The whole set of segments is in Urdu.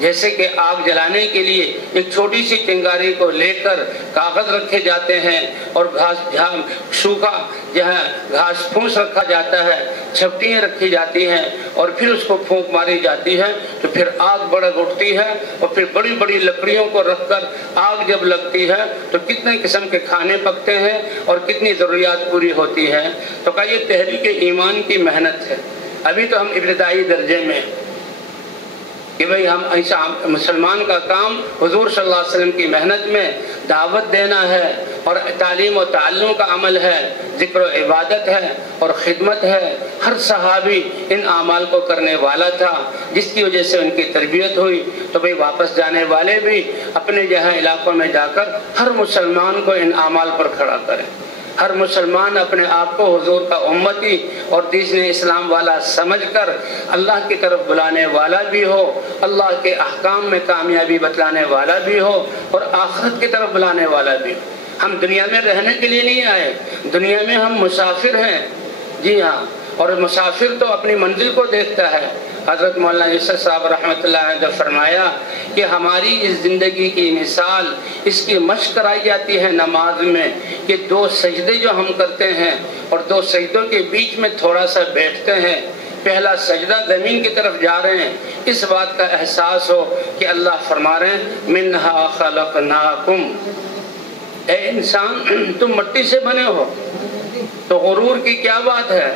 جیسے کہ آگ جلانے کے لیے ایک چھوٹی سی چنگاری کو لے کر کاغذ رکھے جاتے ہیں اور سوکھا جہاں گھاس پھوس رکھا جاتا ہے، چھپٹیاں رکھی جاتی ہیں اور پھر اس کو پھونک ماری جاتی ہے تو پھر آگ بڑک اٹھتی ہے، اور پھر بڑی بڑی لکڑیوں کو رکھ کر آگ جب لگتی ہے تو کتنے قسم کے کھانے پکتے ہیں اور کتنی ضروریات پوری ہوتی ہے۔ تو کہا یہ تحریک ایمان کی محنت ہے۔ ابھی تو ہم ابتدائی درجے میں کہ بھئی ہم ایسا مسلمان کا کام حضور صلی اللہ علیہ وسلم کی محنت میں دعوت دینا ہے اور تعلیم و تعلم کا عمل ہے، ذکر و عبادت ہے اور خدمت ہے۔ ہر صحابی ان اعمال کو کرنے والا تھا، جس کی وجہ سے ان کی تربیت ہوئی۔ تو بھئی واپس جانے والے بھی اپنے جہاں علاقوں میں جا کر ہر مسلمان کو ان اعمال پر کھڑا کریں۔ ہر مسلمان اپنے آپ کو حضور کا امتی اور دین اسلام والا سمجھ کر اللہ کی طرف بلانے والا بھی ہو، اللہ کے احکام میں کامیابی بتلانے والا بھی ہو اور آخرت کی طرف بلانے والا بھی ہو۔ ہم دنیا میں رہنے کے لیے نہیں آئے، دنیا میں ہم مسافر ہیں۔ جی ہاں، اور مسافر تو اپنی منزل کو دیکھتا ہے۔ حضرت مولانا یوسف صاحب رحمۃ اللہ علیہ نے فرمایا کہ ہماری اس زندگی کی مثال اس کی مشق کرائی جاتی ہے نماز میں کہ 2 سجدے جو ہم کرتے ہیں اور 2 سجدوں کے بیچ میں تھوڑا سا بیٹھتے ہیں، پہلا سجدہ زمین کی طرف جا رہے ہیں، اس بات کا احساس ہو کہ اللہ فرما رہے ہیں منہا خلقناکم، اے انسان تم مٹی سے بنے ہو، تو غرور کی کیا بات ہے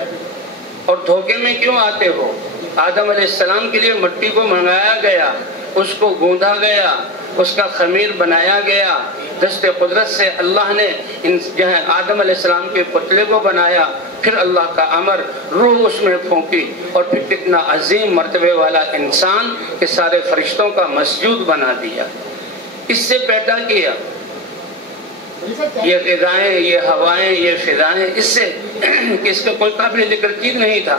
اور دھوکے میں کیوں آتے ہو؟ آدم علیہ السلام کے لیے مٹی کو منگایا گیا، اس کو گوندا گیا، اس کا خمیر بنایا گیا، دست قدرت سے اللہ نے آدم علیہ السلام کے پتلے کو بنایا، پھر اللہ کا امر روح اس میں پھونکی اور پھر کتنا عظیم مرتبے والا انسان کہ سارے فرشتوں کا مسجود بنا دیا، اس سے پیدا کیا۔ یہ غذائیں، یہ ہوائیں، یہ فضائیں، اس سے کہ اس کا کوئی قابل ذکر چیز نہیں تھا۔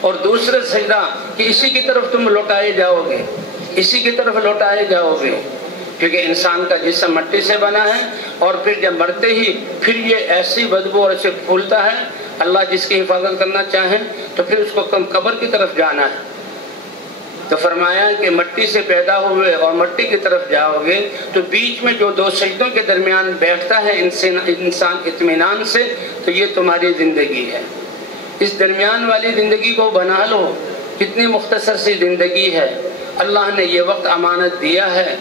اور دوسرا سجدہ کہ اسی کی طرف تم لوٹائے جاؤ گے، اسی کی طرف لوٹائے جاؤ گے، کیونکہ انسان کا جسم مٹی سے بنا ہے اور پھر جب مرتے ہی پھر یہ ایسی بدبو اور ایسے پھولتا ہے۔ اللہ جس کی حفاظت کرنا چاہے تو پھر اس کو قبر کی طرف جانا ہے۔ تو فرمایا کہ مٹی سے پیدا ہوئے اور مٹی کی طرف جاؤ گے، تو بیچ میں جو 2 سجدوں کے درمیان بیٹھتا ہے انسان اطمینان سے، تو یہ تمہاری زندگی ہے۔ اس درمیان والی زندگی کو بنا لو، کتنی مختصر سی زندگی ہے۔ اللہ نے یہ وقت امانت دیا ہے،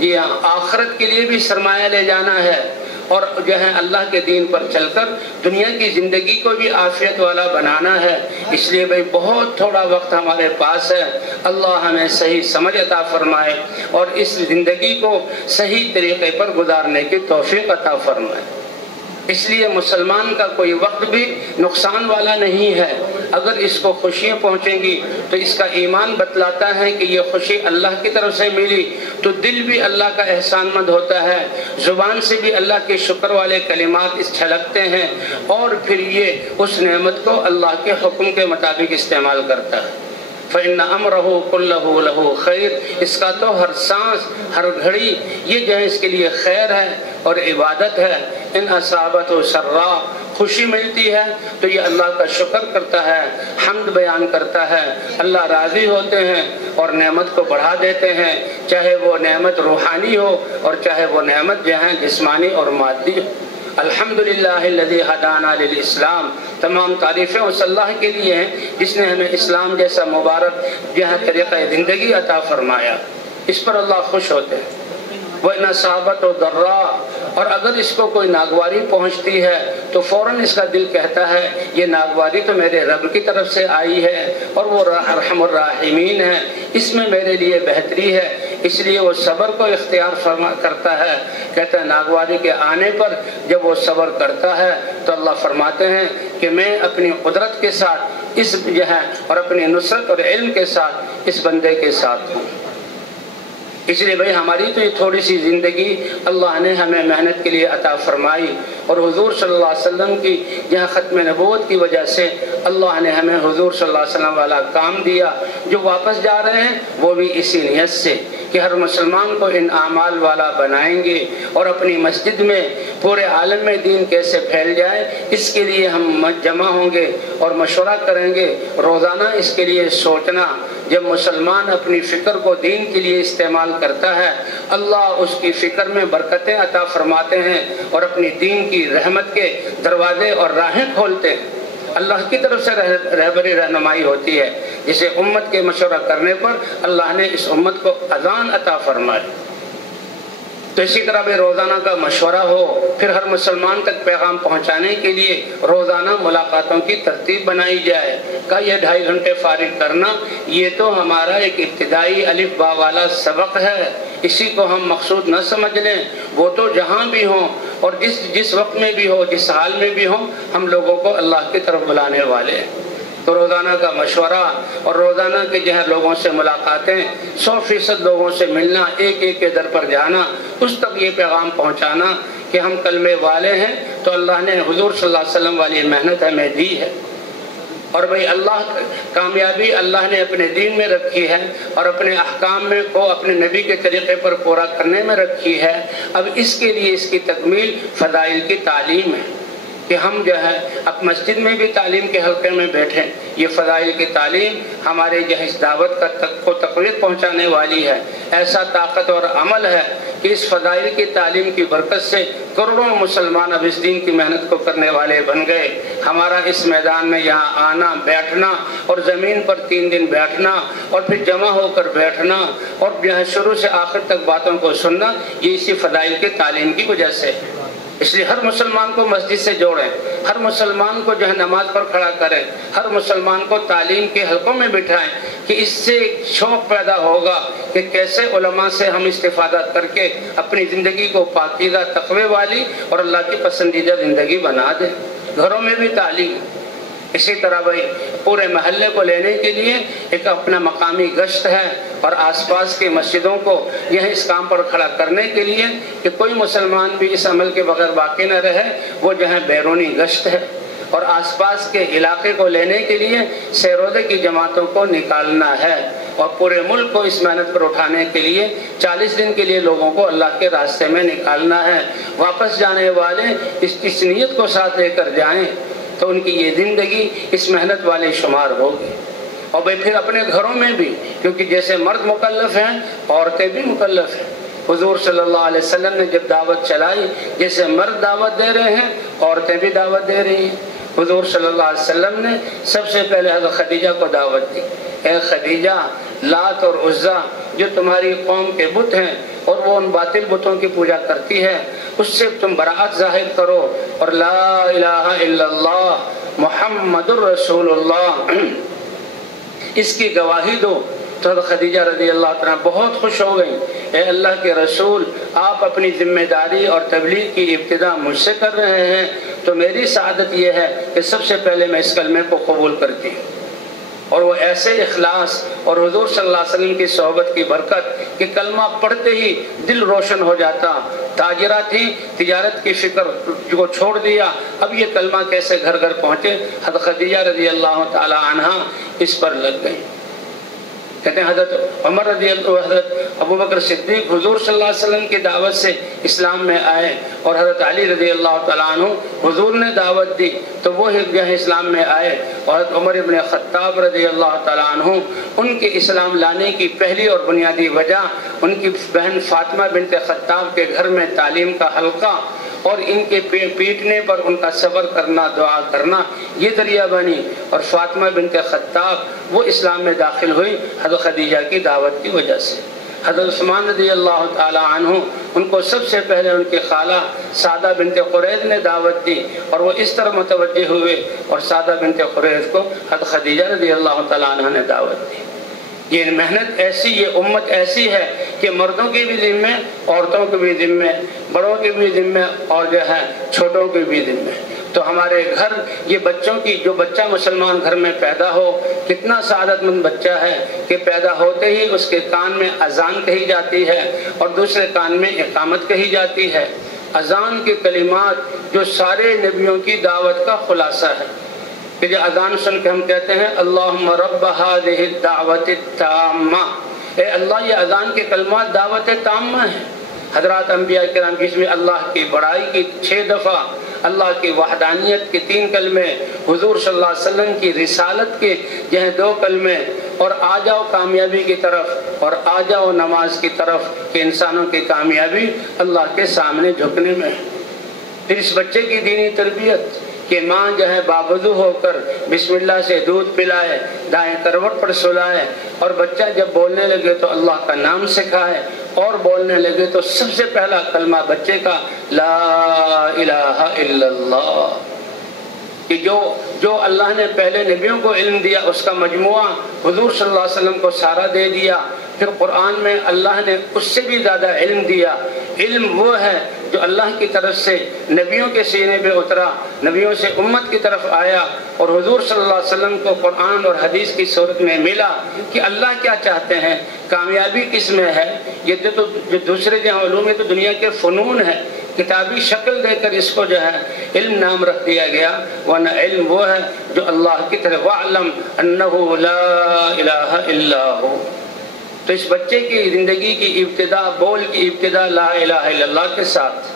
یہ آخرت کے لیے بھی سرمایہ لے جانا ہے اور جو ہے اللہ کے دین پر چل کر دنیا کی زندگی کو بھی عافیت والا بنانا ہے۔ اس لیے بھئی بہت تھوڑا وقت ہمارے پاس ہے، اللہ ہمیں صحیح سمجھ عطا فرمائے اور اس زندگی کو صحیح طریقے پر گزارنے کی توفیق عطا فرمائے۔ اس لیے مسلمان کا کوئی وقت بھی نقصان والا نہیں ہے۔ اگر اس کو خوشیاں پہنچیں گی تو اس کا ایمان بتلاتا ہے کہ یہ خوشی اللہ کی طرف سے ملی، تو دل بھی اللہ کا احسان مند ہوتا ہے، زبان سے بھی اللہ کے شکر والے کلمات اس چھلکتے ہیں اور پھر یہ اس نعمت کو اللہ کے حکم کے مطابق استعمال کرتا ہے۔ فَإِنَّ أَمْرَهُ كُلَّهُ لَهُ خَيْرٌ، اس کا تو ہر سانس ہر گھڑی یہ جو ہے اس کے لیے خیر ہے اور عبادت ہے۔ ان اصابتہ سرا، خوشی ملتی ہے تو یہ اللہ کا شکر کرتا ہے، حمد بیان کرتا ہے، اللہ راضی ہوتے ہیں اور نعمت کو بڑھا دیتے ہیں، چاہے وہ نعمت روحانی ہو اور چاہے وہ نعمت جو ہے جسمانی اور مادی ہو۔ الحمدللہ الذی ہدانا للاسلام، تمام تعریفیں اس اللہ کے لیے ہیں جس نے ہمیں اسلام جیسا مبارک جہاں طریقہ زندگی عطا فرمایا، اس پر اللہ خوش ہوتے ہیں۔ وَإِنَّ صَابَتُ ضَرَّا، اور اگر اس کو کوئی ناگواری پہنچتی ہے تو فوراً اس کا دل کہتا ہے یہ ناگواری تو میرے رب کی طرف سے آئی ہے اور وہ ارحم الراحمین ہے، اس میں میرے لیے بہتری ہے، اس لیے وہ صبر کو اختیار کرتا ہے۔ کہتا ہے ناگواری کے آنے پر جب وہ صبر کرتا ہے تو اللہ فرماتے ہیں کہ میں اپنی قدرت کے ساتھ اس جو ہے اور اپنی نصرت اور علم کے ساتھ اس بندے کے ساتھ ہوں۔ اس لیے بھئی ہماری تو یہ تھوڑی سی زندگی اللہ نے ہمیں محنت کے لیے عطا فرمائی اور حضور صلی اللہ علیہ وسلم کی جہاں ختم نبوت کی وجہ سے اللہ نے ہمیں حضور صلی اللہ علیہ وسلم والا کام دیا۔ جو واپس جا رہے ہیں وہ بھی اسی نیت سے کہ ہر مسلمان کو ان اعمال والا بنائیں گے اور اپنی مسجد میں پورے عالم میں دین کیسے پھیل جائے اس کے لیے ہم جمع ہوں گے اور مشورہ کریں گے، روزانہ اس کے لیے سوچنا جب مسلمان اپنی فکر کو دین کے لیے استعمال کرتا ہے اللہ اس کی فکر میں برکتیں عطا فرماتے ہیں اور اپنی دین کی رحمت کے دروازے اور راہیں کھولتے ہیں۔ اللہ کی طرف سے رہبری رہنمائی ہوتی ہے جسے امت کے مشورہ کرنے پر اللہ نے اس امت کو اذان عطا فرمائی۔ تو اسی طرح بھی روزانہ کا مشورہ ہو، پھر ہر مسلمان تک پیغام پہنچانے کے لیے روزانہ ملاقاتوں کی ترتیب بنائی جائے۔ کہ یہ 2.5 گھنٹے فارغ کرنا یہ تو ہمارا ایک ابتدائی الف با والا سبق ہے، اسی کو ہم مقصود نہ سمجھ لیں۔ وہ تو جہاں بھی ہوں اور جس وقت میں بھی ہو، جس حال میں بھی ہوں، ہم لوگوں کو اللہ کی طرف بلانے والے ہیں۔ تو روزانہ کا مشورہ اور روزانہ کے جو ہے لوگوں سے ملاقاتیں، 100% لوگوں سے ملنا، ایک ایک کے در پر جانا، اس تک یہ پیغام پہنچانا کہ ہم کلمے والے ہیں تو اللہ نے حضور صلی اللہ علیہ وسلم والی محنت ہمیں دی ہے۔ اور بھئی اللہ کامیابی اللہ نے اپنے دین میں رکھی ہے اور اپنے احکام میں کو اپنے نبی کے طریقے پر پورا کرنے میں رکھی ہے۔ اب اس کے لیے اس کی تکمیل فضائل کی تعلیم ہے کہ ہم جو ہے اب مسجد میں بھی تعلیم کے حلقے میں بیٹھیں۔ یہ فضائل کی تعلیم ہمارے جو ہے اس دعوت کو تقویت پہنچانے والی ہے۔ ایسا طاقت اور عمل ہے کہ اس فضائل کی تعلیم کی برکت سے کروڑوں مسلمان اب اس دین کی محنت کو کرنے والے بن گئے۔ ہمارا اس میدان میں یہاں آنا، بیٹھنا اور زمین پر 3 دن بیٹھنا اور پھر جمع ہو کر بیٹھنا اور جو ہے شروع سے آخر تک باتوں کو سننا، یہ اسی فضائل کی تعلیم کی وجہ سے ہے۔ اس لیے ہر مسلمان کو مسجد سے جوڑیں، ہر مسلمان کو جو ہے نماز پر کھڑا کریں، ہر مسلمان کو تعلیم کے حلقوں میں بٹھائیں کہ اس سے ایک شوق پیدا ہوگا کہ کیسے علماء سے ہم استفادہ کر کے اپنی زندگی کو پاکیزہ تقوی والی اور اللہ کی پسندیدہ زندگی بنا دیں۔ گھروں میں بھی تعلیم، اسی طرح بھائی پورے محلے کو لینے کے لیے ایک اپنا مقامی گشت ہے اور آس پاس کی مسجدوں کو یہ اس کام پر کھڑا کرنے کے لیے کہ کوئی مسلمان بھی اس عمل کے بغیر باقی نہ رہے، وہ جو ہے بیرونی گشت ہے۔ اور آس پاس کے علاقے کو لینے کے لیے سیروزے کی جماعتوں کو نکالنا ہے اور پورے ملک کو اس محنت پر اٹھانے کے لیے 40 دن کے لیے لوگوں کو اللہ کے راستے میں نکالنا ہے۔ واپس جانے والے اس نیت کو ساتھ لے کر جائیں تو ان کی یہ زندگی اس محنت والے شمار ہوگی۔ اور بھئی پھر اپنے گھروں میں بھی، کیونکہ جیسے مرد مکلف ہیں عورتیں بھی مکلف ہیں۔ حضور صلی اللہ علیہ وسلم نے جب دعوت چلائی، جیسے مرد دعوت دے رہے ہیں عورتیں بھی دعوت دے رہی ہیں۔ حضور صلی اللہ علیہ وسلم نے سب سے پہلے حضرت خدیجہ کو دعوت دی، اے خدیجہ، لات اور عزا جو تمہاری قوم کے بت ہیں اور وہ ان باطل بتوں کی پوجا کرتی ہے، اس سے تم براءت ظاہر کرو اور لا الہ الا اللہ محمد الرسول اللہ اس کی گواہی دو۔ تو حضرت خدیجہ رضی اللہ عنہا بہت خوش ہو گئی، اے اللہ کے رسول، آپ اپنی ذمہ داری اور تبلیغ کی ابتدا مجھ سے کر رہے ہیں تو میری سعادت یہ ہے کہ سب سے پہلے میں اس کلمے کو قبول کرتی ہوں۔ اور وہ ایسے اخلاص اور حضور صلی اللہ علیہ وسلم کی صحبت کی برکت کہ کلمہ پڑھتے ہی دل روشن ہو جاتا۔ تاجرہ تھی، تجارت کی فکر کو چھوڑ دیا، اب یہ کلمہ کیسے گھر گھر پہنچے، حضرت خدیجہ رضی اللہ تعالی عنہا اس پر لگ گئی۔ کہتے ہیں حضرت عمر رضی اللہ، حضرت ابو بکر صدیق حضور صلی اللہ علیہ وسلم کی دعوت سے اسلام میں آئے اور حضرت علی رضی اللہ تعالیٰ عنہ حضور نے دعوت دی تو وہ اسلام میں آئے، اور حضرت عمر ابن خطاب رضی اللہ تعالیٰ عنہ ان کے اسلام لانے کی پہلی اور بنیادی وجہ ان کی بہن فاطمہ بنت خطاب کے گھر میں تعلیم کا حلقہ اور ان کے پیٹنے پر ان کا صبر کرنا، دعا کرنا، یہ ذریعہ بنی، اور فاطمہ بنت خطاب وہ اسلام میں داخل ہوئی حضرت خدیجہ کی دعوت کی وجہ سے۔ حضرت عثمان رضی اللہ تعالی عنہ ان کو سب سے پہلے ان کی خالہ سعدہ بنت قریظ نے دعوت دی اور وہ اس طرح متوجہ ہوئے اور سعدہ بنت قریظ کو حضرت خدیجہ رضی اللہ تعالی عنہ نے دعوت دی۔ یہ محنت ایسی، یہ امت ایسی ہے کہ مردوں کے بھی ذمے، عورتوں کے بھی ذمے، بڑوں کے بھی ذمے اور جو ہے چھوٹوں کے بھی ذمے۔ تو ہمارے گھر یہ بچوں کی، جو بچہ مسلمان گھر میں پیدا ہو، کتنا سعادت مند بچہ ہے کہ پیدا ہوتے ہی اس کے کان میں اذان کہی جاتی ہے اور دوسرے کان میں اقامت کہی جاتی ہے۔ اذان کے کلمات جو سارے نبیوں کی دعوت کا خلاصہ ہے کہ جو اذان سن کے ہم کہتے ہیں اللہم رب هذه الدعوت التامہ، اے اللہ یہ اذان کے کلمات دعوت تامہ ہیں۔ حضرات انبیاء کرام کی اس میں اللہ کی بڑائی کی 6 دفعہ، اللہ کی وحدانیت کے 3 کلمے، حضور صلی اللہ علیہ وسلم کی رسالت کے 2 کلمے، اور آ جاؤ کامیابی کی طرف اور آ جاؤ نماز کی طرف کہ انسانوں کی کامیابی اللہ کے سامنے جھکنے میں ہے۔ پھر اس بچے کی دینی تربیت کہ ماں جو ہے باوضو ہو کر بسم اللہ سے دودھ پلائے، دائیں کروٹ پر سلائے، اور بچہ جب بولنے لگے تو اللہ کا نام سکھائے، اور بولنے لگے تو سب سے پہلا کلمہ بچے کا لا الہ الا اللہ، کہ جو اللہ نے پہلے نبیوں کو علم دیا اس کا مجموعہ حضور صلی اللہ علیہ وسلم کو سارا دے دیا۔ پھر قرآن میں اللہ نے اس سے بھی زیادہ علم دیا۔ علم وہ ہے جو اللہ کی طرف سے نبیوں کے سینے پہ اترا، نبیوں سے امت کی طرف آیا، اور حضور صلی اللہ علیہ وسلم کو قرآن اور حدیث کی صورت میں ملا کہ اللہ کیا چاہتے ہیں، کامیابی کس میں ہے۔ یہ جو دوسرے جو علوم تو دنیا کے فنون ہے، کتابی شکل دے کر اس کو جو ہے علم نام رکھ دیا گیا، ورنہ علم وہ ہے جو اللہ کی طرف وَعْلَمْ أَنَّهُ لَا إِلَهَ إِلَّا هُ۔ تو اس بچے کی زندگی کی ابتدا، بول کی ابتدا لا الہ الا اللہ کے ساتھ،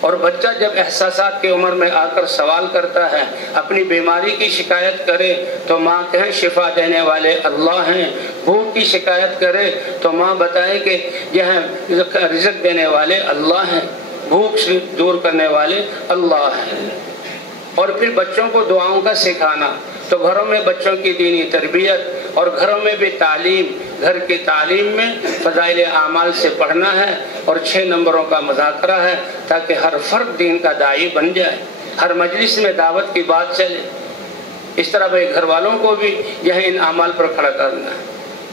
اور بچہ جب احساسات کی عمر میں آ کر سوال کرتا ہے، اپنی بیماری کی شکایت کرے تو ماں کہیں شفا دینے والے اللہ ہیں، بھوک کی شکایت کرے تو ماں بتائے کہ یہ رزق دینے والے اللہ ہیں، بھوک سے دور کرنے والے اللہ ہیں۔ اور پھر بچوں کو دعاؤں کا سکھانا، تو گھروں میں بچوں کی دینی تربیت، اور گھروں میں بھی تعلیم، گھر کی تعلیم میں فضائل اعمال سے پڑھنا ہے، اور 6 نمبروں کا مذاکرہ ہے تاکہ ہر فرد دین کا داعی بن جائے، ہر مجلس میں دعوت کی بات چلے۔ اس طرح بھائی گھر والوں کو بھی یہ ان اعمال پر کھڑا کرنا ہے۔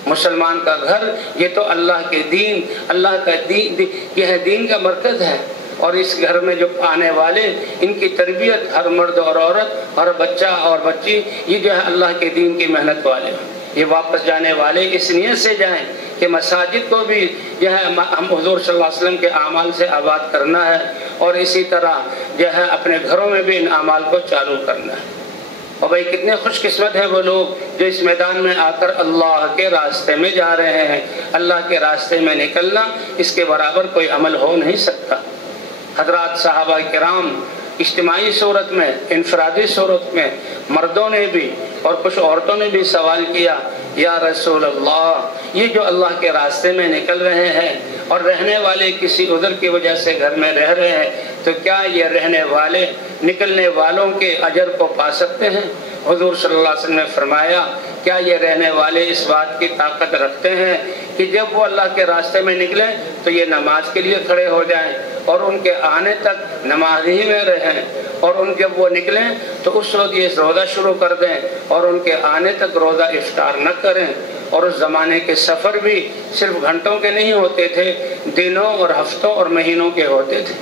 مسلمان کا گھر یہ تو اللہ کے دین، اللہ کا دین، یہ دین کا مرکز ہے، اور اس گھر میں جو آنے والے ان کی تربیت، ہر مرد اور عورت، ہر بچہ اور بچی، یہ جو ہے اللہ کے دین کی محنت والے ہیں۔ یہ واپس جانے والے اس نیت سے جائیں کہ مساجد کو بھی جو ہے ہم حضور صلی اللہ علیہ وسلم کے اعمال سے آباد کرنا ہے، اور اسی طرح جو ہے اپنے گھروں میں بھی ان اعمال کو چالو کرنا ہے۔ اور بھائی کتنے خوش قسمت ہیں وہ لوگ جو اس میدان میں آ کر اللہ کے راستے میں جا رہے ہیں۔ اللہ کے راستے میں نکلنا، اس کے برابر کوئی عمل ہو نہیں سکتا۔ حضرات صحابہ کرام اجتماعی صورت میں، انفرادی صورت میں، مردوں نے بھی اور کچھ عورتوں نے بھی سوال کیا، یا رسول اللہ، یہ جو اللہ کے راستے میں نکل رہے ہیں اور رہنے والے کسی عذر کی وجہ سے گھر میں رہ رہے ہیں، تو کیا یہ رہنے والے نکلنے والوں کے اجر کو پا سکتے ہیں؟ حضور صلی اللہ علیہ وسلم نے فرمایا، کیا یہ رہنے والے اس بات کی طاقت رکھتے ہیں کہ جب وہ اللہ کے راستے میں نکلیں تو یہ نماز کے لیے کھڑے ہو جائیں اور ان کے آنے تک نماز ہی میں رہیں، اور ان جب وہ نکلیں تو اس وقت یہ روزہ شروع کر دیں اور ان کے آنے تک روزہ افطار نہ کریں؟ اور اس زمانے کے سفر بھی صرف گھنٹوں کے نہیں ہوتے تھے، دنوں اور ہفتوں اور مہینوں کے ہوتے تھے۔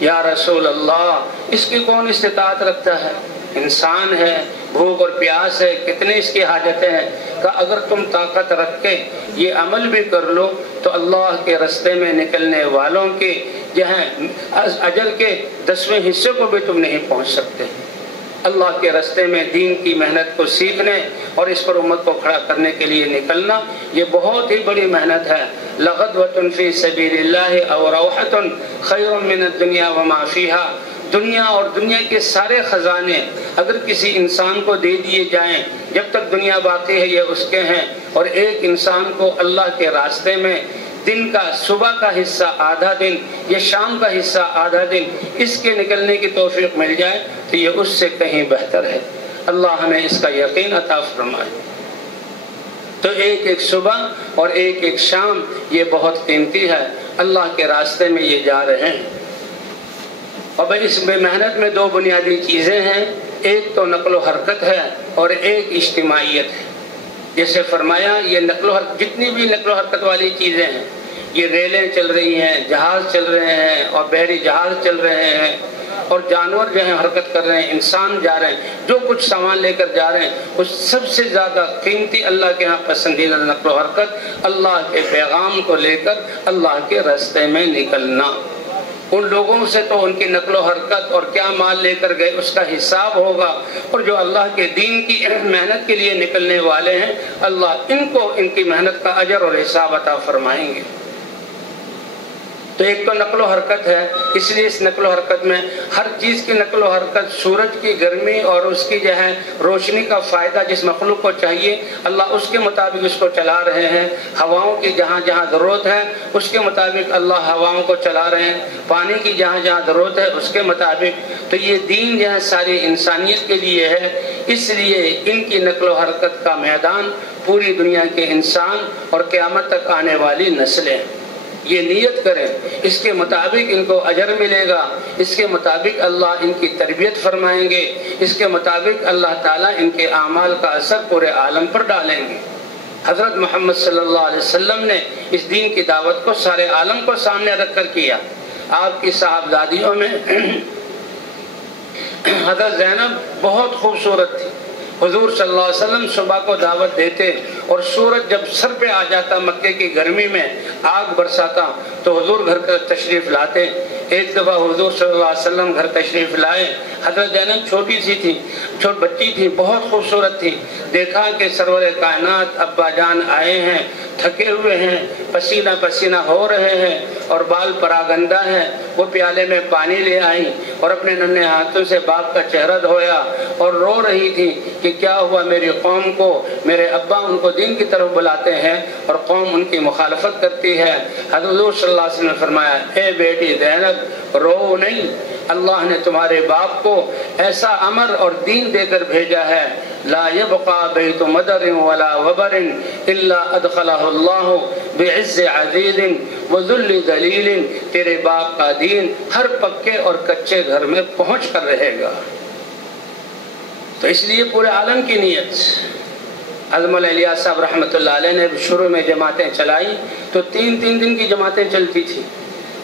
یا رسول اللہ، اس کی کون استطاعت رکھتا ہے؟ انسان ہے، بھوک اور پیاس ہے، کتنے اس کی حاجتیں ہیں، کہ اگر تم طاقت رکھ کے یہ عمل بھی کر لو تو اللہ کے راستے میں نکلنے والوں کے جہاں اجر کے 10ویں حصے کو بھی تم نہیں پہنچ سکتے۔ اللہ کے راستے میں دین کی محنت کو سیکھنے اور اس پر امت کو کھڑا کرنے کے لیے نکلنا، یہ بہت ہی بڑی محنت ہے۔ لغدوۃ فی سبیل اللہ او روحۃ خیر من الدنیا وما فیہا، دنیا اور دنیا کے سارے خزانے اگر کسی انسان کو دے دیے جائیں، جب تک دنیا باقی ہے یہ اس کے ہیں، اور ایک انسان کو اللہ کے راستے میں دن کا صبح کا حصہ آدھا دن یا شام کا حصہ آدھا دن اس کے نکلنے کی توفیق مل جائے تو یہ اس سے کہیں بہتر ہے۔ اللہ ہمیں اس کا یقین عطا فرمائے۔ تو ایک ایک صبح اور ایک ایک شام یہ بہت قیمتی ہے، اللہ کے راستے میں یہ جا رہے ہیں۔ اور اس میں محنت میں 2 بنیادی چیزیں ہیں، ایک تو نقل و حرکت ہے اور ایک اجتماعیت ہے۔ جیسے فرمایا یہ نقل و حرکت، جتنی بھی نقل و حرکت والی چیزیں ہیں، یہ ریلیں چل رہی ہیں، جہاز چل رہے ہیں اور بحری جہاز چل رہے ہیں، اور جانور جو ہیں حرکت کر رہے ہیں، انسان جا رہے ہیں، جو کچھ سامان لے کر جا رہے ہیں، اس سب سے زیادہ قیمتی اللہ کے ہاں پسندیدہ نقل و حرکت اللہ کے پیغام کو لے کر اللہ کے راستے میں نکلنا۔ ان لوگوں سے تو ان کی نقل و حرکت اور کیا مال لے کر گئے اس کا حساب ہوگا، اور جو اللہ کے دین کی محنت کے لیے نکلنے والے ہیں، اللہ ان کو ان کی محنت کا اجر اور حساب عطا فرمائیں گے۔ تو ایک تو نقل و حرکت ہے، اس لیے اس نقل و حرکت میں ہر چیز کی نقل و حرکت، سورج کی گرمی اور اس کی جو ہے روشنی کا فائدہ جس مخلوق کو چاہیے اللہ اس کے مطابق اس کو چلا رہے ہیں، ہواؤں کی جہاں جہاں ضرورت ہے اس کے مطابق اللہ ہواؤں کو چلا رہے ہیں، پانی کی جہاں جہاں ضرورت ہے اس کے مطابق۔ تو یہ دین جو ہے ساری انسانیت کے لیے ہے، اس لیے ان کی نقل و حرکت کا میدان پوری دنیا کے انسان اور قیامت تک آنے والی نسلیں۔ یہ نیت کریں، اس کے مطابق ان کو اجر ملے گا، اس کے مطابق اللہ ان کی تربیت فرمائیں گے، اس کے مطابق اللہ تعالیٰ ان کے اعمال کا اثر پورے عالم پر ڈالیں گے۔ حضرت محمد صلی اللہ علیہ وسلم نے اس دین کی دعوت کو سارے عالم کو سامنے رکھ کر کیا۔ آپ کی صاحبزادیوں میں حضرت زینب بہت خوبصورت تھی۔ حضور صلی اللہ علیہ وسلم صبح کو دعوت دیتے اور سورج جب سر پہ آ جاتا مکے کی گرمی میں آگ برساتا تو حضور گھر کا تشریف لاتے۔ ایک دفعہ حضور صلی اللہ علیہ وسلم گھر تشریف لائے، حضرت زینب چھوٹی سی تھی، چھوٹی بچی تھی، بہت خوبصورت تھی۔ دیکھا کہ سرور کائنات ابا جان آئے ہیں، تھکے ہوئے ہیں، پسینہ پسینہ ہو رہے ہیں اور بال پراگندہ ہیں۔ وہ پیالے میں پانی لے آئی اور اپنے ننھے ہاتھوں سے باپ کا چہرہ دھویا اور رو رہی تھی کہ کیا ہوا میری قوم کو، میرے ابا ان کو دین کی طرف بلاتے ہیں اور قوم ان کی مخالفت کرتی ہے۔ حضور صلی اللہ علیہ وسلم نے فرمایا، اے بیٹی زینب رو نہیں، اللہ نے تمہارے باپ کو ایسا امر اور دین دے کر بھیجا ہے، لا يبقى بيت مدر ولا وبر الا ادخله الله بعز عزيز وذل ذليل۔ تیرے باپ کا دین ہر پکے اور کچے گھر میں پہنچ کر رہے گا۔ تو اس لیے پورے عالم کی نیت۔ حضرت الیاس صاحب رحمۃ اللہ علیہ نے شروع میں جماعتیں چلائی تو 3 دن کی جماعتیں چلتی تھی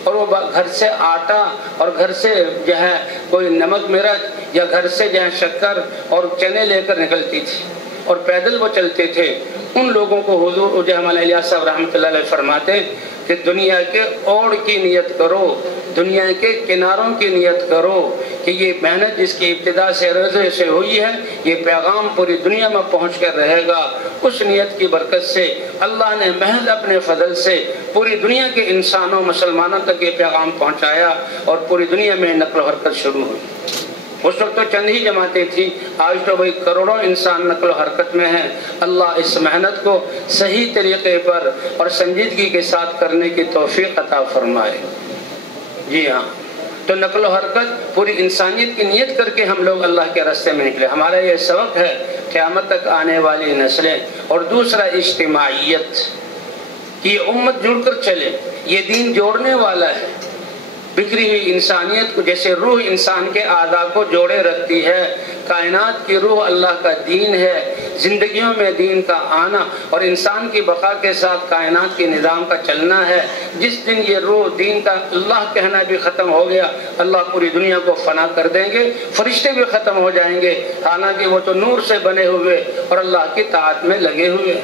اور وہ گھر سے آٹا اور گھر سے جو ہے کوئی نمک مرچ یا گھر سے جو ہے شکر اور چنے لے کر نکلتی تھی اور پیدل وہ چلتے تھے۔ ان لوگوں کو حضور جہمل الیاس صاحب رحمۃ اللہ علیہ فرماتے کہ دنیا کے اوڑ کی نیت کرو، دنیا کے کناروں کی نیت کرو کہ یہ محنت جس کی ابتدا سے روزے سے ہوئی ہے یہ پیغام پوری دنیا میں پہنچ کر رہے گا۔ اس نیت کی برکت سے اللہ نے محض اپنے فضل سے پوری دنیا کے انسانوں مسلمانوں تک یہ پیغام پہنچایا اور پوری دنیا میں نقل و حرکت شروع ہوئی۔ اس وقت تو چند ہی جماعتیں تھیں، آج تو وہی کروڑوں انسان نقل و حرکت میں ہیں۔ اللہ اس محنت کو صحیح طریقے پر اور سنجیدگی کے ساتھ کرنے کی توفیق عطا فرمائے۔ جی ہاں، تو نقل و حرکت پوری انسانیت کی نیت کر کے ہم لوگ اللہ کے راستے میں نکلے۔ ہمارا یہ سبق ہے قیامت تک آنے والی نسلیں۔ اور دوسرا اجتماعیت، کہ یہ امت جڑ کر چلے، یہ دین جوڑنے والا ہے۔ بکھری ہوئی انسانیت کو جیسے روح انسان کے اعضاء کو جوڑے رکھتی ہے، کائنات کی روح اللہ کا دین ہے۔ زندگیوں میں دین کا آنا اور انسان کی بقا کے ساتھ کائنات کے نظام کا چلنا ہے۔ جس دن یہ روح دین کا اللہ کہنا بھی ختم ہو گیا، اللہ پوری دنیا کو فنا کر دیں گے، فرشتے بھی ختم ہو جائیں گے، حالانکہ وہ تو نور سے بنے ہوئے اور اللہ کی طاعت میں لگے ہوئے۔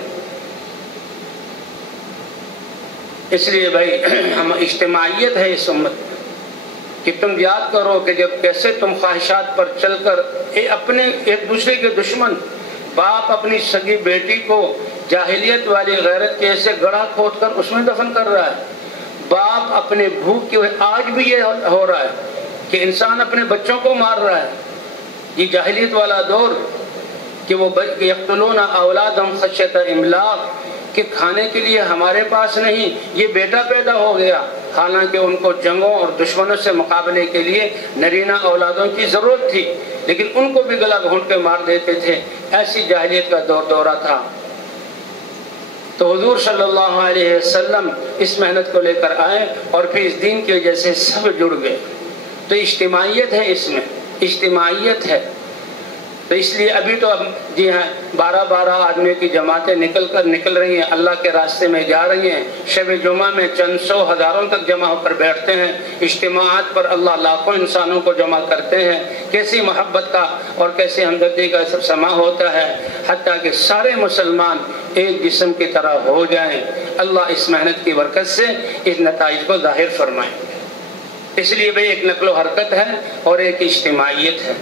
اس لیے بھائی ہم اجتماعیت ہے اس امت کہ تم یاد کرو کہ جب کیسے تم خواہشات پر چل کر اپنے ایک دوسرے کے دشمن، باپ اپنی سگی بیٹی کو جاہلیت والی غیرت کے ایسے گڑھا کھود کر اس میں دفن کر رہا ہے، باپ اپنے بھوک کی، آج بھی یہ ہو رہا ہے کہ انسان اپنے بچوں کو مار رہا ہے۔ یہ جاہلیت والا دور کہ وہ یقتلون اولادہم خشیۃ املاق، کہ کھانے کے لیے ہمارے پاس نہیں، یہ بیٹا پیدا ہو گیا، حالانکہ ان کو جنگوں اور دشمنوں سے مقابلے کے لیے نرینہ اولادوں کی ضرورت تھی، لیکن ان کو بھی گلا گھونٹ کے مار دیتے تھے۔ ایسی جاہلیت کا دورہ تھا۔ تو حضور صلی اللہ علیہ وسلم اس محنت کو لے کر آئے اور پھر اس دین کی وجہ سے سب جڑ گئے۔ تو اجتماعیت ہے، اس میں اجتماعیت ہے۔ تو اس لیے ابھی تو جی ہاں 12 آدمی کی جماعتیں نکل رہی ہیں، اللہ کے راستے میں جا رہی ہیں۔ شب جمعہ میں چند سو ہزاروں تک جمع ہو کر بیٹھتے ہیں۔ اجتماعات پر اللہ لاکھوں انسانوں کو جمع کرتے ہیں۔ کیسی محبت کا اور کیسی ہمدردی کا سب سما ہوتا ہے، حتیٰ کہ سارے مسلمان ایک جسم کی طرح ہو جائیں۔ اللہ اس محنت کی برکت سے اس نتائج کو ظاہر فرمائے۔ اس لیے بھئی ایک نقل و حرکت ہے اور ایک اجتماعیت ہے۔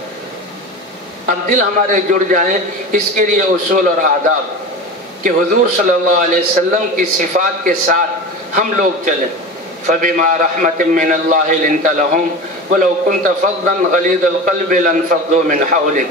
اب دل ہمارے جڑ جائیں، اس کے لیے اصول اور آداب کہ حضور صلی اللہ علیہ وسلم کی صفات کے ساتھ ہم لوگ چلیں۔ فبما رحمت من اللہ لنت لهم ولو كنت فظا غلیظ القلب لانفضوا من حولك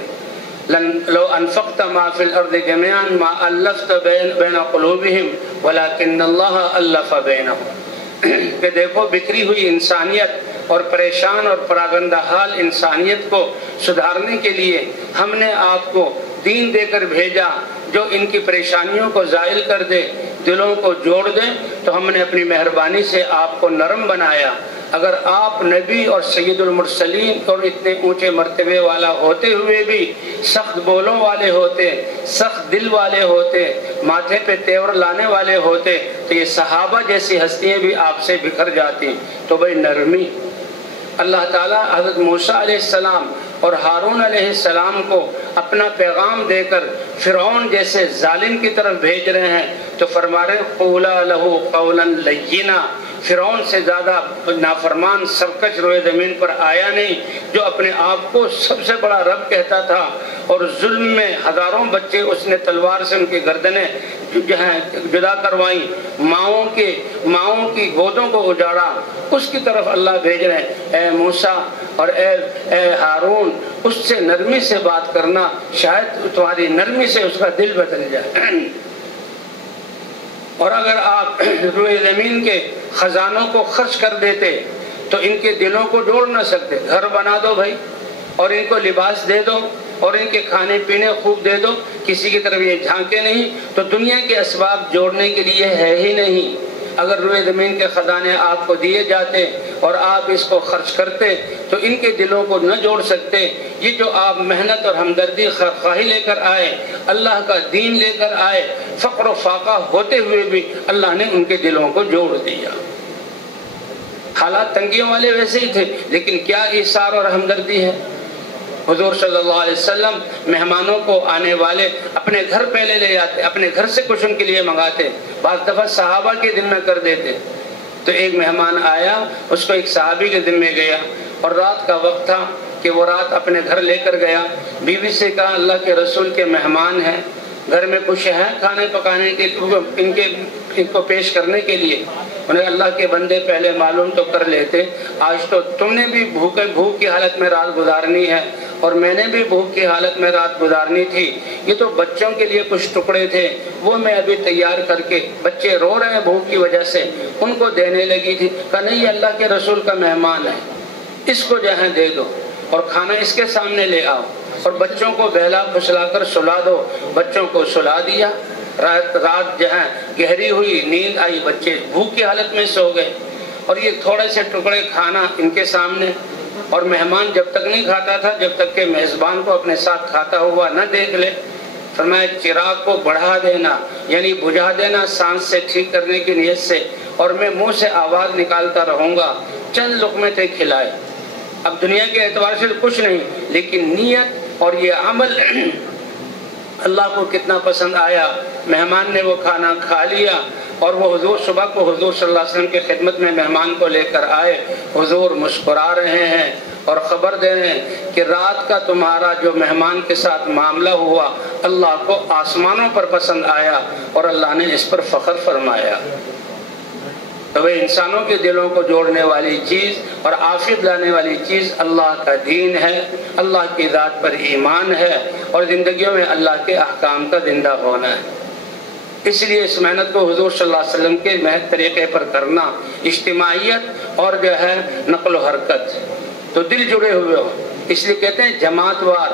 لو انفقت ما في الارض جميعا ما الفت بین قلوبهم ولكن اللہ الف بینهم کہ دیکھو بکھری ہوئی انسانیت اور پریشان اور پراگندہ حال انسانیت کو سدھارنے کے لیے ہم نے آپ کو دین دے کر بھیجا جو ان کی پریشانیوں کو زائل کر دے، دلوں کو جوڑ دے، تو ہم نے اپنی مہربانی سے آپ کو نرم بنایا۔ اگر آپ نبی اور سید المرسلین اور اتنے اونچے مرتبے والا ہوتے ہوئے بھی سخت بولوں والے ہوتے، سخت دل والے ہوتے، ماتھے پہ تیور لانے والے ہوتے، تو یہ صحابہ جیسی ہستیاں بھی آپ سے بکھر جاتی۔ تو بھئی نرمی، اللہ تعالیٰ حضرت موسیٰ علیہ السلام اور ہارون علیہ السلام کو اپنا پیغام دے کر فرعون جیسے ظالم کی طرف بھیج رہے ہیں، تو فرما رہے قولا لہو قولا لینا۔ فرعون سے زیادہ نافرمان سرکش روئے زمین پر آیا نہیں، جو اپنے آپ کو سب سے بڑا رب کہتا تھا، اور ظلم میں ہزاروں بچے اس نے تلوار سے ان کی گردنیں جدا کروائیں، ماؤں کی گودوں کو اجاڑا، اس کی طرف اللہ بھیج رہے ہیں اے موسیٰ اور اے ہارون، اس سے نرمی سے بات کرنا، شاید تمہاری نرمی سے اس کا دل بدل جائے۔ اور اگر آپ روئے زمین کے خزانوں کو خرچ کر دیتے تو ان کے دلوں کو جوڑ نہ سکتے۔ گھر بنا دو بھائی، اور ان کو لباس دے دو، اور ان کے کھانے پینے خوب دے دو، کسی کی طرف یہ جھانکے نہیں، تو دنیا کے اسباب جوڑنے کے لیے ہے ہی نہیں۔ اگر روئے زمین کے خزانے آپ کو دیے جاتے اور آپ اس کو خرچ کرتے تو ان کے دلوں کو نہ جوڑ سکتے۔ یہ جو آپ محنت اور ہمدردی خواہی لے کر آئے، اللہ کا دین لے کر آئے، فقر و فاقہ ہوتے ہوئے بھی اللہ نے ان کے دلوں کو جوڑ دیا۔ حالات تنگیوں والے ویسے ہی تھے، لیکن کیا ایثار اور ہمدردی ہے۔ حضور صلی اللہ علیہ وسلم مہمانوں کو آنے والے اپنے گھر پہلے لے جاتے، اپنے گھر سے کچھ ان کے لیے منگاتے، بعض دفعہ صحابہ کے ذمہ کر دیتے۔ تو ایک مہمان آیا، اس کو ایک صحابی کے ذمہ گیا، اور رات کا وقت تھا کہ وہ رات اپنے گھر لے کر گیا۔ بیوی سے کہا اللہ کے رسول کے مہمان ہیں، گھر میں کچھ ہے کھانے پکانے کے ان کو پیش کرنے کے لیے۔ انہیں اللہ کے بندے پہلے معلوم تو کر لیتے، آج تو تم نے بھی بھوک کی حالت میں رات گزارنی ہے، اور میں نے بھی بھوک کی حالت میں رات گزارنی تھی۔ یہ تو بچوں کے لیے کچھ ٹکڑے تھے، وہ میں ابھی تیار کر کے، بچے رو رہے ہیں بھوک کی وجہ سے، ان کو دینے لگی تھی۔ کہا نہیں، یہ اللہ کے رسول کا مہمان ہے، اس کو جہاں دے دو، اور کھانا اس کے سامنے لے آؤ، اور بچوں کو بہلا پھسلا کر سلا دو۔ بچوں کو سلا دیا، رات جہاں گہری ہوئی، نیند آئی، بچے بھوک کی حالت میں سو گئے، اور یہ تھوڑے سے ٹکڑے کھانا ان کے سامنے۔ اور مہمان جب تک نہیں کھاتا تھا جب تک کہ میزبان کو اپنے ساتھ کھاتا ہوا نہ دیکھ لے۔ فرمایا چراغ کو بڑھا دینا، یعنی بجھا دینا سانس سے ٹھیک کرنے کی نیت سے، اور میں منہ سے آواز نکالتا رہوں گا۔ چند لقمے تھے کھلائے، اب دنیا کے اعتبار سے کچھ نہیں، لیکن نیت اور یہ عمل اللہ کو کتنا پسند آیا۔ مہمان نے وہ کھانا کھا لیا، اور وہ حضور صبح کو حضور صلی اللہ علیہ وسلم کی خدمت میں مہمان کو لے کر آئے۔ حضور مسکرا رہے ہیں اور خبر دے رہے ہیں کہ رات کا تمہارا جو مہمان کے ساتھ معاملہ ہوا اللہ کو آسمانوں پر پسند آیا، اور اللہ نے اس پر فخر فرمایا۔ تو وہ انسانوں کے دلوں کو جوڑنے والی چیز اور عافیت لانے والی چیز اللہ کا دین ہے، اللہ کی ذات پر ایمان ہے، اور زندگیوں میں اللہ کے احکام کا زندہ ہونا ہے۔ اس لیے اس محنت کو حضور صلی اللہ علیہ وسلم کے محض طریقے پر کرنا، اجتماعیت اور جو ہے نقل و حرکت، تو دل جڑے ہوئے ہو۔ اس لیے کہتے ہیں جماعت وار،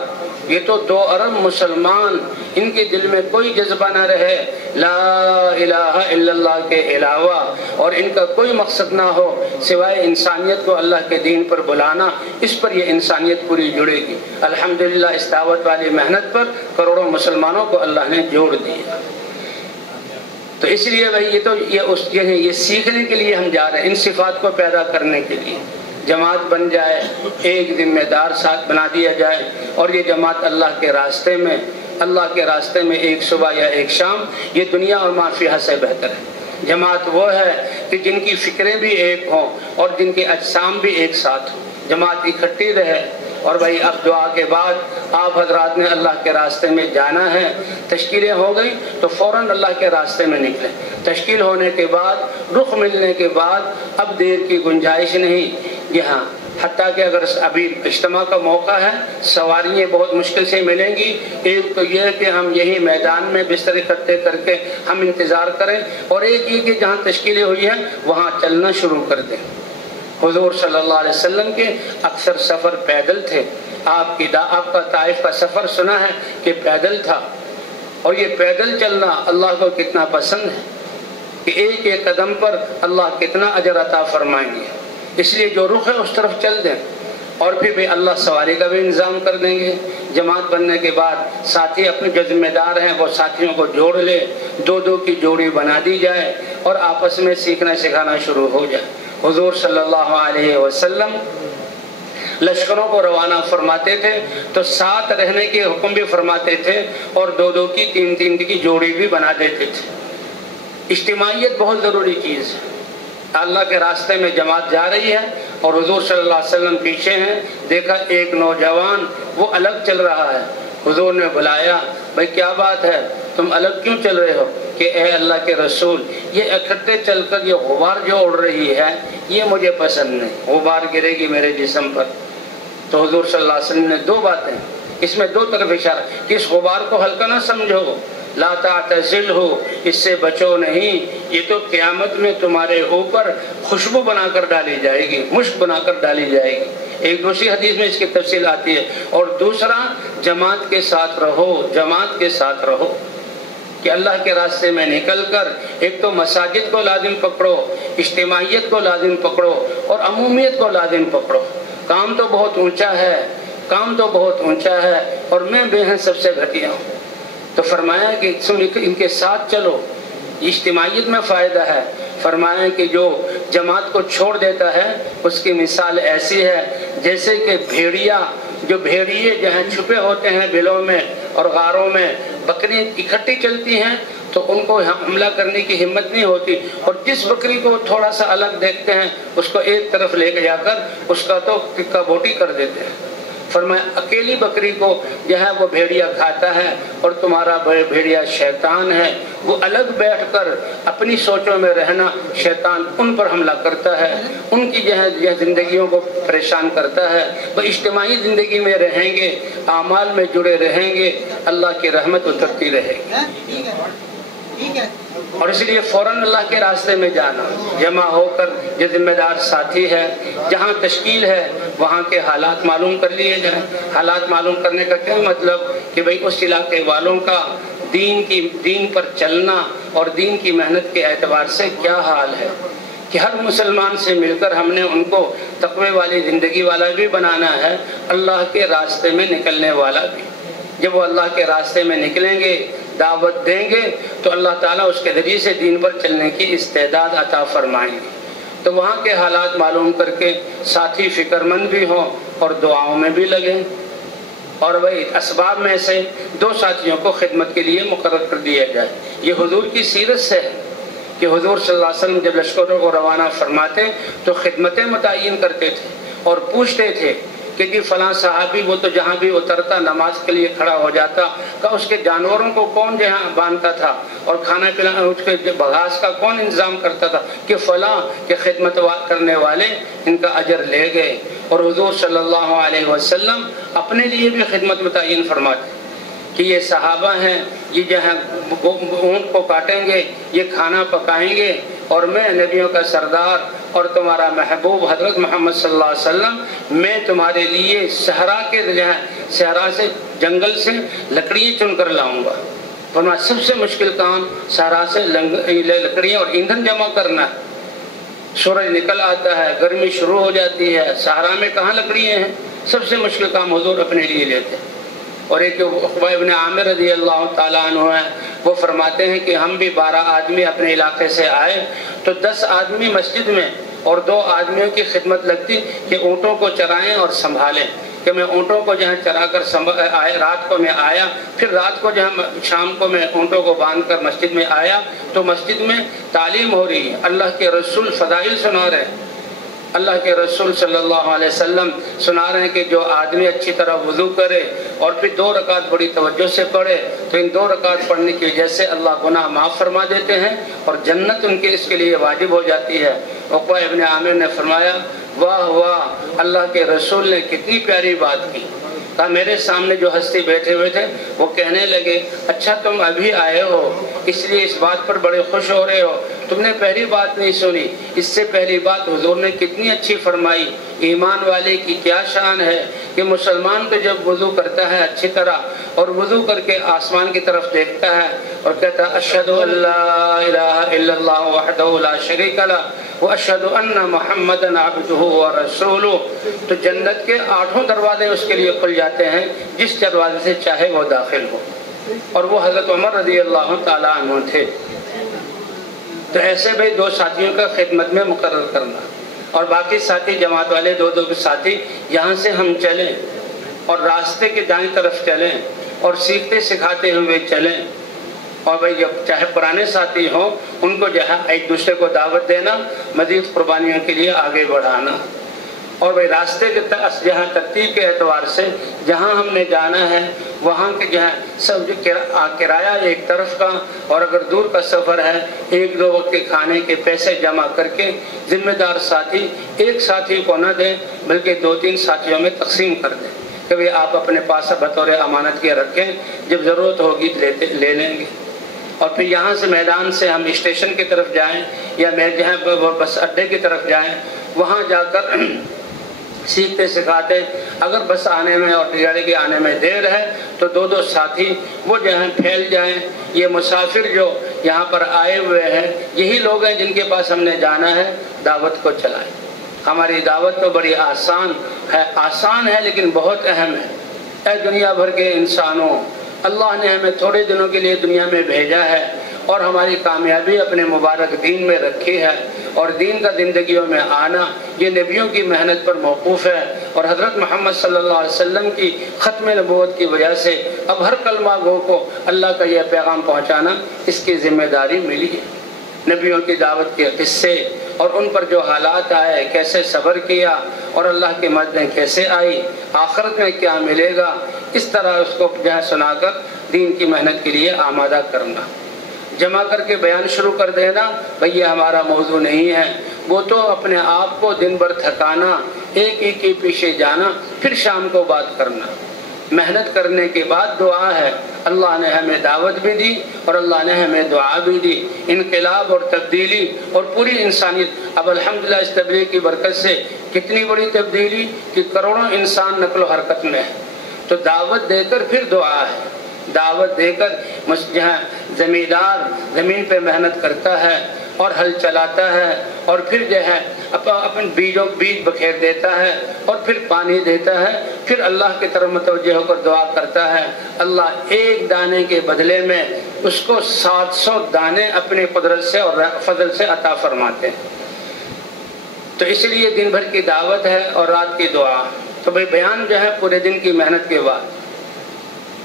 یہ تو 2 ارب مسلمان، ان کے دل میں کوئی جذبہ نہ رہے لا الہ الا اللہ کے علاوہ، اور ان کا کوئی مقصد نہ ہو سوائے انسانیت کو اللہ کے دین پر بلانا، اس پر یہ انسانیت پوری جڑے گی۔ الحمدللہ اس دعوت والی محنت پر کروڑوں مسلمانوں کو اللہ نے جوڑ دیا۔ تو اس لیے بھائی یہ سیکھنے کے لیے ہم جا رہے ہیں، ان صفات کو پیدا کرنے کے لیے۔ جماعت بن جائے، ایک ذمہ دار ساتھ بنا دیا جائے، اور یہ جماعت اللہ کے راستے میں ایک صبح یا ایک شام، یہ دنیا اور ما فیہا سے بہتر ہے۔ جماعت وہ ہے کہ جن کی فکریں بھی ایک ہوں اور جن کے اجسام بھی ایک ساتھ ہوں، جماعت اکٹھی رہے، اور بھائی اب دعا کے بعد آپ حضرات نے اللہ کے راستے میں جانا ہے، تشکیلیں ہو گئی تو فوراً اللہ کے راستے میں نکلیں۔ تشکیل ہونے کے بعد، رخ ملنے کے بعد اب دیر کی گنجائش نہیں یہاں، حتیٰ کہ اگر ابھی اجتماع کا موقع ہے، سواریاں بہت مشکل سے ملیں گی۔ ایک تو یہ کہ ہم یہی میدان میں بستر اکٹھے کر کے ہم انتظار کریں، اور ایک یہ کہ جہاں تشکیلیں ہوئی ہیں وہاں چلنا شروع کر دیں۔ حضور صلی اللہ علیہ وسلم کے اکثر سفر پیدل تھے۔ آپ کا طائف کا سفر سنا ہے کہ پیدل تھا، اور یہ پیدل چلنا اللہ کو کتنا پسند ہے کہ ایک ایک قدم پر اللہ کتنا اجر عطا فرمائیں گے۔ اس لیے جو رخ ہے اس طرف چل دیں، اور پھر بھی اللہ سواری کا بھی انتظام کر دیں گے۔ جماعت بننے کے بعد ساتھی اپنے جو ذمہ دار ہیں وہ ساتھیوں کو جوڑ لے، دو دو کی جوڑی بنا دی جائے اور آپس میں سیکھنا سکھانا شروع ہو جائے۔ حضور صلی اللہ علیہ وسلم لشکروں کو روانہ فرماتے تھے تو ساتھ رہنے کے حکم بھی فرماتے تھے، اور دو دو کی تین تین کی جوڑی بھی بنا دیتے تھے۔ اجتماعیت بہت ضروری چیز ہے۔ اللہ کے راستے میں جماعت جا رہی ہے اور حضور صلی اللہ علیہ وسلم پیچھے ہیں، دیکھا ایک نوجوان وہ الگ چل رہا ہے۔ حضور نے بلایا، بھائی کیا بات ہے، تم الگ کیوں چل رہے ہو؟ کہ اے اللہ کے رسول، یہ اکٹھے چل کر یہ غبار جو اڑ رہی ہے یہ مجھے پسند نہیں، غبار گرے گی میرے جسم پر۔ تو حضور صلی اللہ علیہ وسلم نے دو باتیں، اس میں دو طرف اشارہ کہ اس غبار کو ہلکا نہ سمجھو، لا تعتزلہ، اس سے بچو نہیں، یہ تو قیامت میں تمہارے اوپر خوشبو بنا کر ڈالی جائے گی، مشک بنا کر ڈالی جائے گی۔ ایک دوسری حدیث میں اس کی تفصیل آتی ہے۔ اور دوسرا، جماعت کے ساتھ رہو، جماعت کے ساتھ رہو، کہ اللہ کے راستے میں نکل کر ایک تو مساجد کو لازم پکڑو، اجتماعیت کو لازم پکڑو، اور عمومیت کو لازم پکڑو۔ کام تو بہت اونچا ہے، کام تو بہت اونچا ہے، اور میں بے حد سب سے گھٹیا ہوں۔ تو فرمایا کہ تم ان کے ساتھ چلو، اجتماعیت میں فائدہ ہے۔ فرمایا کہ جو جماعت کو چھوڑ دیتا ہے اس کی مثال ایسی ہے جیسے کہ بھیڑیے جہاں چھپے ہوتے ہیں بلوں میں اور غاروں میں، بکری اکٹھی چلتی ہیں تو ان کو حملہ کرنے کی ہمت نہیں ہوتی، اور جس بکری کو تھوڑا سا الگ دیکھتے ہیں اس کو ایک طرف لے کے جا کر اس کا تو ٹکا بوٹی کر دیتے ہیں۔ فرمایا اکیلی بکری کو جو ہے وہ بھیڑیا کھاتا ہے، اور تمہارا بھیڑیا شیطان ہے، وہ الگ بیٹھ کر اپنی سوچوں میں رہنا، شیطان ان پر حملہ کرتا ہے، ان کی جو ہے زندگیوں کو پریشان کرتا ہے۔ وہ اجتماعی زندگی میں رہیں گے، اعمال میں جڑے رہیں گے، اللہ کی رحمت اترتی رہے گی۔ اور اس لیے فوراً اللہ کے راستے میں جانا، جمع ہو کر جو ذمہ دار ساتھی ہے، جہاں تشکیل ہے وہاں کے حالات معلوم کر لیے جائیں۔ حالات معلوم کرنے کا کیا مطلب کہ بھئی اس علاقے والوں کا دین پر چلنا اور دین کی محنت کے اعتبار سے کیا حال ہے، کہ ہر مسلمان سے مل کر ہم نے ان کو تقوی والی زندگی والا بھی بنانا ہے، اللہ کے راستے میں نکلنے والا بھی۔ جب وہ اللہ کے راستے میں نکلیں گے، دعوت دیں گے، تو اللہ تعالیٰ اس کے ذریعے سے دین پر چلنے کی استعداد عطا فرمائیں گے۔ تو وہاں کے حالات معلوم کر کے ساتھی فکر مند بھی ہوں اور دعاؤں میں بھی لگیں، اور وہی اسباب میں سے دو ساتھیوں کو خدمت کے لیے مقرر کر دیا جائے۔ یہ حضور کی سیرت سے ہے کہ حضور صلی اللہ علیہ وسلم جب لشکروں کو روانہ فرماتے تو خدمتیں متعین کرتے تھے اور پوچھتے تھے کہ جی فلاں صحابی وہ تو جہاں بھی اترتا نماز کے لیے کھڑا ہو جاتا، کہ اس کے جانوروں کو کون جہاں باندھتا تھا اور کھانا پلانا اس کے بغاز کا کون انتظام کرتا تھا، کہ فلاں کے خدمت کرنے والے ان کا اجر لے گئے۔ اور حضور صلی اللہ علیہ وسلم اپنے لیے بھی خدمت متعین فرماتے کہ یہ صحابہ ہیں، یہ جہاں اونٹ کو کاٹیں گے، یہ کھانا پکائیں گے، اور میں نبیوں کا سردار اور تمہارا محبوب حضرت محمد صلی اللہ علیہ وسلم، میں تمہارے لیے صحرا سے جنگل سے لکڑیاں چن کر لاؤں گا۔ فرمایا سب سے مشکل کام صحرا سے لکڑیاں اور ایندھن جمع کرنا ہے۔ سورج نکل آتا ہے، گرمی شروع ہو جاتی ہے، صحرا میں کہاں لکڑیاں ہیں؟ سب سے مشکل کام حضور اپنے لیے لیتے ہیں۔ اور ایک عقبہ ابن عامر رضی اللہ تعالیٰ عنہ ہے، وہ فرماتے ہیں کہ ہم بھی 12 آدمی اپنے علاقے سے آئے تو 10 آدمی مسجد میں اور 2 آدمیوں کی خدمت لگتی کہ اونٹوں کو چرائیں اور سنبھالیں، کہ میں اونٹوں کو جہاں چرا کر رات کو میں آیا، پھر رات کو جہاں شام کو میں اونٹوں کو باندھ کر مسجد میں آیا تو مسجد میں تعلیم ہو رہی ہے، اللہ کے رسول فضائل سنا رہے ہیں، اللہ کے رسول صلی اللہ علیہ وسلم سنا رہے ہیں کہ جو آدمی اچھی طرح وضو کرے اور پھر 2 رکعت بڑی توجہ سے پڑھے تو ان 2 رکعت پڑھنے کی وجہ سے اللہ گناہ معاف فرما دیتے ہیں اور جنت ان کے اس کے لیے واجب ہو جاتی ہے۔ عقبہ ابن عامر نے فرمایا واہ واہ، اللہ کے رسول نے کتنی پیاری بات کی۔ کہا میرے سامنے جو ہستی بیٹھے ہوئے تھے وہ کہنے لگے اچھا تم ابھی آئے ہو اس لیے اس بات پر بڑے خوش ہو رہے ہو، تم نے پہلی بات نہیں سنی، اس سے پہلی بات حضور نے کتنی اچھی فرمائی۔ ایمان والے کی کیا شان ہے کہ مسلمان تو جب وضو کرتا ہے اچھی طرح اور وضو کر کے آسمان کی طرف دیکھتا ہے اور کہتا ہے اشہد ان لا الہ الا اللہ وحدہ لا شریک لہ واشہد ان محمدا عبدہ ورسولہ، تو جنت کے 8 دروازے اس کے لیے کھل جاتے ہیں، جس دروازے سے چاہے وہ داخل ہو، اور وہ حضرت عمر رضی اللہ تعالیٰ عنہ تھے۔ تو ایسے بھائی 2 ساتھیوں کا خدمت میں مقرر کرنا اور باقی ساتھی جماعت والے 2 ساتھی یہاں سے ہم چلیں اور راستے کے دائیں طرف چلیں اور سیکھتے سکھاتے ہوئے چلیں، اور بھائی جب چاہے پرانے ساتھی ہوں ان کو جو ہے ایک دوسرے کو دعوت دینا، مزید قربانیوں کے لیے آگے بڑھانا، اور بھائی راستے کے جہاں ترتیب کے اعتبار سے جہاں ہم نے جانا ہے وہاں کے جو ہے سب جو کرایہ ایک طرف کا، اور اگر دور کا سفر ہے 1-2 وقت کے کھانے کے پیسے جمع کر کے ذمہ دار ساتھی ایک ساتھی کو نہ دیں بلکہ 2-3 ساتھیوں میں تقسیم کر دیں کہ بھائی آپ اپنے پاس بطور امانت کے رکھیں، جب ضرورت ہوگی لے لیں گے۔ اور پھر یہاں سے میدان سے ہم اسٹیشن کی طرف جائیں یا جہاں بس اڈے کی طرف جائیں، وہاں جا کر سیکھتے سکھاتے اگر بس آنے میں اور گاڑی کے آنے میں دیر ہے تو 2 ساتھی وہ جو ہیں پھیل جائیں۔ یہ مسافر جو یہاں پر آئے ہوئے ہیں یہی لوگ ہیں جن کے پاس ہم نے جانا ہے، دعوت کو چلائیں۔ ہماری دعوت تو بڑی آسان ہے لیکن بہت اہم ہے۔ اے دنیا بھر کے انسانوں، اللہ نے ہمیں تھوڑے دنوں کے لیے دنیا میں بھیجا ہے اور ہماری کامیابی اپنے مبارک دین میں رکھی ہے، اور دین کا زندگیوں میں آنا یہ نبیوں کی محنت پر موقوف ہے، اور حضرت محمد صلی اللہ علیہ وسلم کی ختم نبوت کی وجہ سے اب ہر کلمہ گو کو اللہ کا یہ پیغام پہنچانا اس کی ذمہ داری ملی ہے۔ نبیوں کی دعوت کے قصے اور ان پر جو حالات آئے، کیسے صبر کیا اور اللہ کی مددیں کیسے آئی، آخرت میں کیا ملے گا، اس طرح اس کو جو ہے سنا کر دین کی محنت کے لیے آمادہ کرنا۔ جمع کر کے بیان شروع کر دینا بھئی یہ ہمارا موضوع نہیں ہے، وہ تو اپنے آپ کو دن بھر تھکانا، ایک کے پیچھے جانا، پھر شام کو بات کرنا۔ محنت کرنے کے بعد دعا ہے۔ اللہ نے ہمیں دعوت بھی دی اور اللہ نے ہمیں دعا بھی دی، انقلاب اور تبدیلی اور پوری انسانیت۔ اب الحمدللہ اس تبلیغ کی برکت سے کتنی بڑی تبدیلی کہ کروڑوں انسان نقل و حرکت میں ہے، تو دعوت دے کر پھر دعا ہے۔ دعوت دے کر جہاں زمیندار زمین پہ محنت کرتا ہے اور ہل چلاتا ہے اور پھر جو ہے اپن بیج بکھیر دیتا ہے اور پھر پانی دیتا ہے، پھر اللہ کی طرف متوجہ ہو کر دعا کرتا ہے، اللہ ایک دانے کے بدلے میں اس کو 700 دانے اپنی قدرت سے اور فضل سے عطا فرماتے ہیں۔ تو اس لیے دن بھر کی دعوت ہے اور رات کی دعا۔ تو بھئی بیان جو ہے پورے دن کی محنت کے بعد،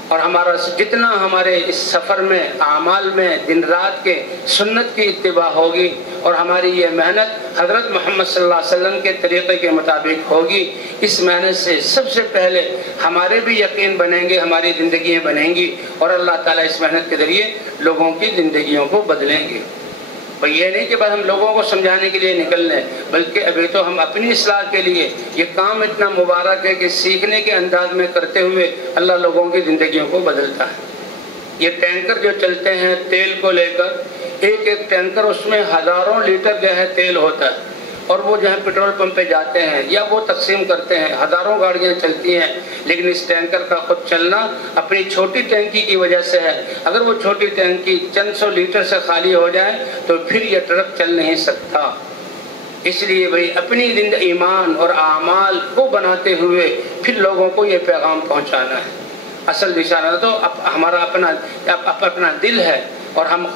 اور ہمارا جتنا ہمارے اس سفر میں اعمال میں دن رات کے سنت کی اتباع ہوگی اور ہماری یہ محنت حضرت محمد صلی اللہ علیہ وسلم کے طریقے کے مطابق ہوگی، اس محنت سے سب سے پہلے ہمارے بھی یقین بنیں گے، ہماری زندگیاں بنیں گی اور اللہ تعالیٰ اس محنت کے ذریعے لوگوں کی زندگیوں کو بدلیں گے۔ یہ نہیں کہ بس ہم لوگوں کو سمجھانے کے لیے نکل لیں، بلکہ ابھی تو ہم اپنی اصلاح کے لیے یہ کام اتنا مبارک ہے کہ سیکھنے کے انداز میں کرتے ہوئے اللہ لوگوں کی زندگیوں کو بدلتا ہے۔ یہ ٹینکر جو چلتے ہیں تیل کو لے کر، ایک ٹینکر اس میں ہزاروں لیٹر جو ہے تیل ہوتا ہے، اور وہ جو ہے پیٹرول پمپ پہ جاتے ہیں یا وہ تقسیم کرتے ہیں، ہزاروں گاڑیاں چلتی ہیں، لیکن اس ٹینکر کا خود چلنا اپنی چھوٹی ٹینکی کی وجہ سے ہے۔ اگر وہ چھوٹی ٹینکی چند سو لیٹر سے خالی ہو جائے تو پھر یہ ٹرک چل نہیں سکتا۔ اس لیے بھئی اپنی زندگی ایمان اور اعمال کو بناتے ہوئے پھر لوگوں کو یہ پیغام پہنچانا ہے۔ اصل نشانہ تو ہمارا اپنا دل ہے، اور ہم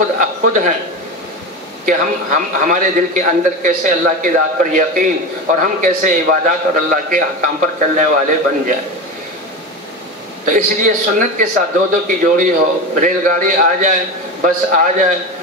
خود ہیں کہ ہمارے دل کے اندر کیسے اللہ کی ذات پر یقین اور ہم کیسے عبادات اور اللہ کے احکام پر چلنے والے بن جائیں۔ تو اس لیے سنت کے ساتھ 2 کی جوڑی ہو، ریل گاڑی آ جائے، بس آ جائے،